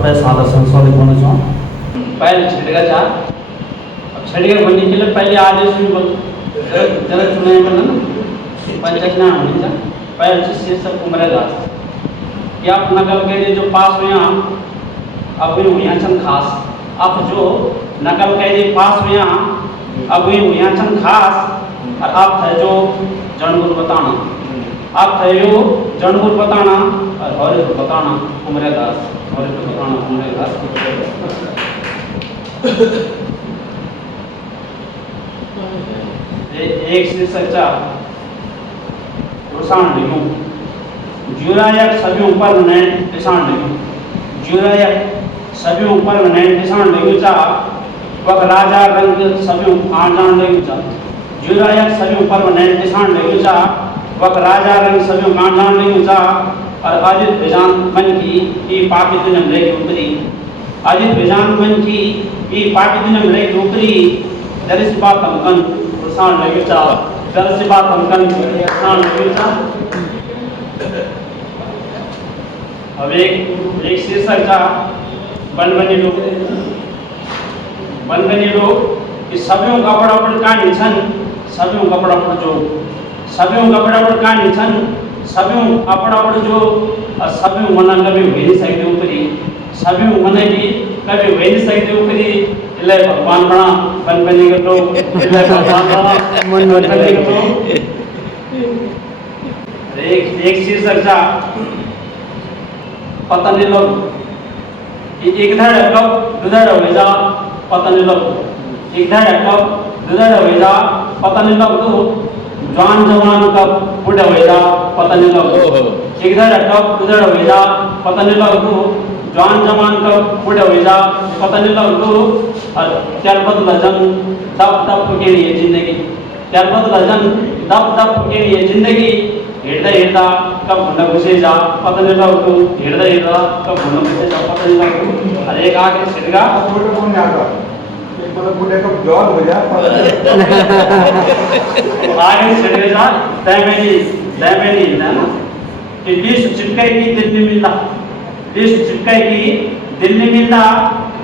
तपाईँ सादा संसद बोल्न छौँ पहले छिटका जा अब छिटका भन्ने के लिए पहले आदेश भी बोल जरा चुनाव में ना पंचायत ना होनी जा पहले जिससे सब उम्र दास कि आप नकल के लिए जो पास हुए हैं अब भी हुई हैं खास आप जो नकल के लिए पास हुए हैं अब भी हुई हैं खास और आप थे जो जनगुल बताना आप थे जो जनगुल बताना और हौरे तो बताना उम्र दास हौरे तो बताना उम्र दास एक शीर्षक चा रुसान लिखूं जुरायक सभी ऊपर नए निशान लिखूं जुरायक सभी ऊपर नए निशान लिखूं चा वह राजा रंग सभी आजान लिखूं चा जुरायक सभी ऊपर नए निशान लिखूं चा वह राजा रंग सभी आजान लिखूं चा और अजित विजान मन की ये पापी दिन लेके ऊपरी अजित विजान मन की ये पापी दिन लेके ऊपरी दरिस बात हमकन रुसान लिखूं चा दरिस बात हमकन रुसान लिखूं चा अब एक शीर्षक था बनबनी लोग कि सभी कपड़ा पर कहानी छन सभी कपड़ा पर जो सभी कपड़ा पर कहानी छन सभी कपड़ा पर जो और सभी मना कभी हुई नहीं सकते ऊपरी सभी मने भी कभी हुई नहीं सकते ऊपरी इले भगवान बना बनबनी के लोग इले भगवान बना बनबनी के लोग एक शीर्षक था पता नहीं लोग एक धड़ कब दुधड़ हो जा पता नहीं लोग एक धड़ कब दुधड़ हो जा पता नहीं लोग तो जवान जवान कब बूढ़ा हो जा पता नहीं लोग एक धड़ कब दुधड़ हो जा पता नहीं लोग तो जवान जवान कब बूढ़ा हो जा पता नहीं लोग तो और त्यार बदला जन दब दब के लिए जिंदगी त्यार बदला जन दब दब के लिए जिंदगी हिड़ता हिड़ता कब भुंडा घुसे जा पता नहीं लग तू हिड़ता हिड़ता कब भुंडा घुसे जा पता नहीं लग तू और एक आगे छिड़का फोटो कौन जाता एक मतलब बूढ़े कब जॉन हो जा आगे छिड़के जा तय में ना कि लिस्ट चिपकाई की दिल में मिलता लिस्ट चिपकाई की दिल में मिलता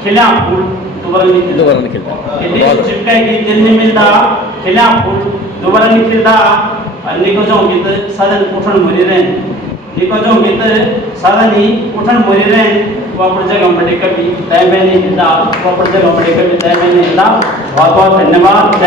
खिला फूल दोबारा निकलता लिस्ट चिपकाई की दिल में मिलता खिला फूल दोबारा निकलता निको जो गीत सदन उठन मरी रहे निको जो गीत सदन ही उठन मरी रहे वो पर जगह मरे कभी तय में नहीं मिलता वो पर जगह मरे कभी तय में नहीं मिलता बहुत बहुत धन्यवाद।